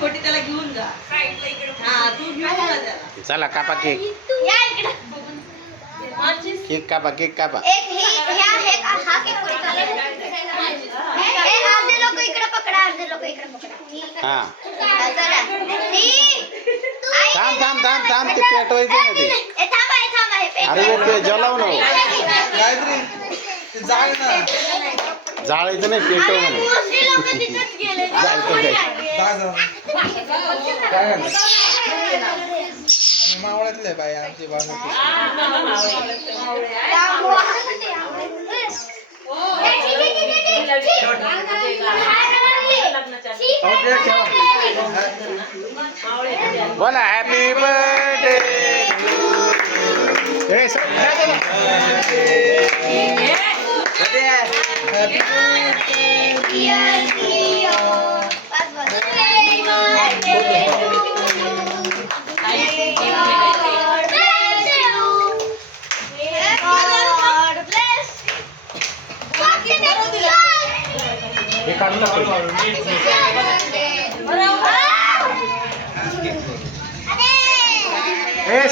छोटी त्याला घेऊन जा. चला कापा केक. केक कापा, केक कापा. अर्धे लोक इकडे पकडा, अर्धे लोक इकडे पकडा. हा थांब थांब थांब थांब ते पेटवायचं ना ते. अरे ते जलाव ना जाळायचं नाही पेटव म्हणे. मावळ्यातले बाई आमची बाजू बोला हॅपी बर्थडे.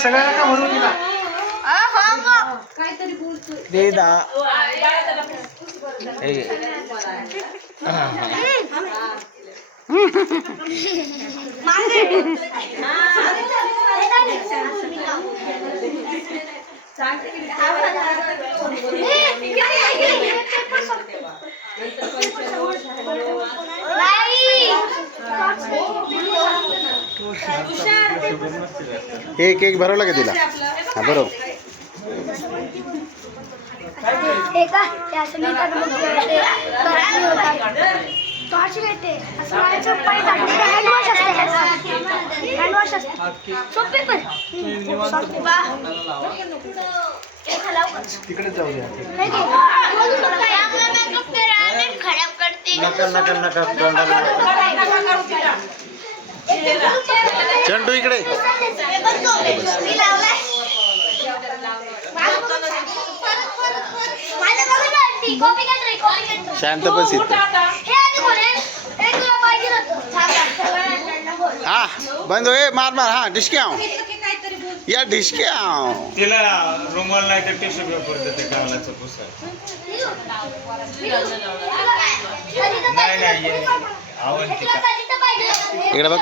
सगळ्यांना का म्हणून दिला दे दा. हे केक भरवला का तिला? हा बरोबर. तिकडे जाऊया. नका नका नका तोंडाला. चंटू इकडे. शांत बस इथं. हा बंद होय. मार मार. हा डिस्क्या या डिस्क्या. तिला रुमाल नाही तर टिश्यू पेपर देते कामाचं पुस्तक. नाही नाही आवडते इकडे बघ.